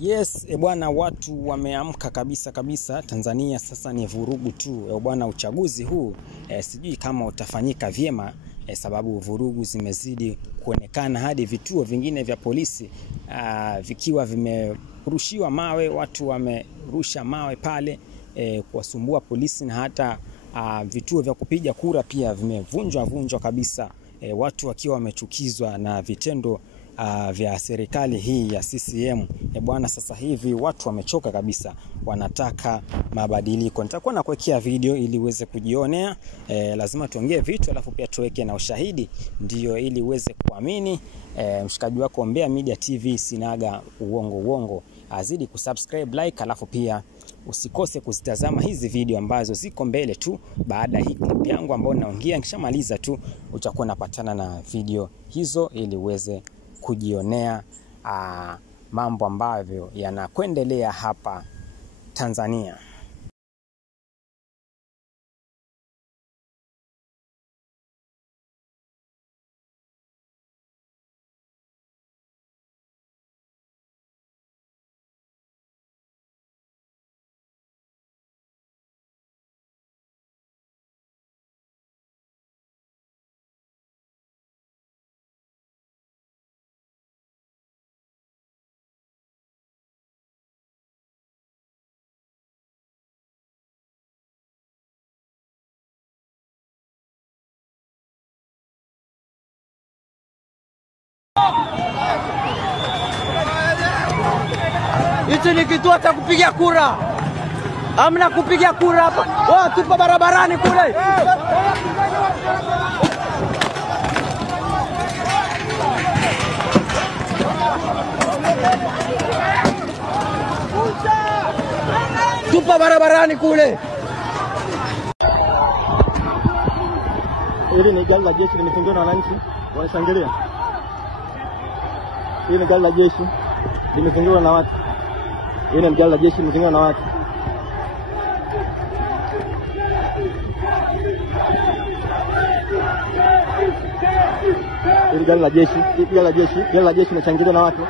Yes, bwana, watu wameamka kabisa. Tanzania sasa ni vurugu tu. Bwana, uchaguzi huu sijui kama utafanyika vyema, sababu vurugu zimezidi kuonekana hadi vituo vingine vya polisi vikiwa vimerushiwa mawe. Watu wamerusha mawe pale kuwasumbua polisi, na hata vituo vya kupiga kura pia vimevunjwa kabisa. Watu wakiwa wamechukizwa na vitendo vya serikali hii ya CCM. Bwana, sasa hivi watu wamechoka kabisa, wanataka mabadiliko. Nitakuwa nakuwekea video ili uweze kujionea. Lazima tuongee vitu alafu pia tuweke na ushahidi, ndio ili uweze kuamini. Mshikaji wako Umbea Media TV, sinaga uongo. Azidi kusubscribe, like, alafu pia usikose kuzitazama hizi video ambazo ziko mbele tu. Baada hii clip yangu ambayo naongea, nikishamaliza tu utakuwa unapatana na video hizo ili uweze kujionea mambo ambavyo yanakuendelea hapa Tanzania. Hichi ni kituo cha kupiga kura. Hamna kupiga kura hapa. Wao tupo barabarani kule. Tupo barabarani kule. Hili ni gari la jeshi limefungiwa na wananchi wanashangilia. Hili ni gari la jeshi limefungiwa na watu. Hili ni gari la jeshi limefungiwa na watu. Hili gari la jeshi linashangiliwa na watu.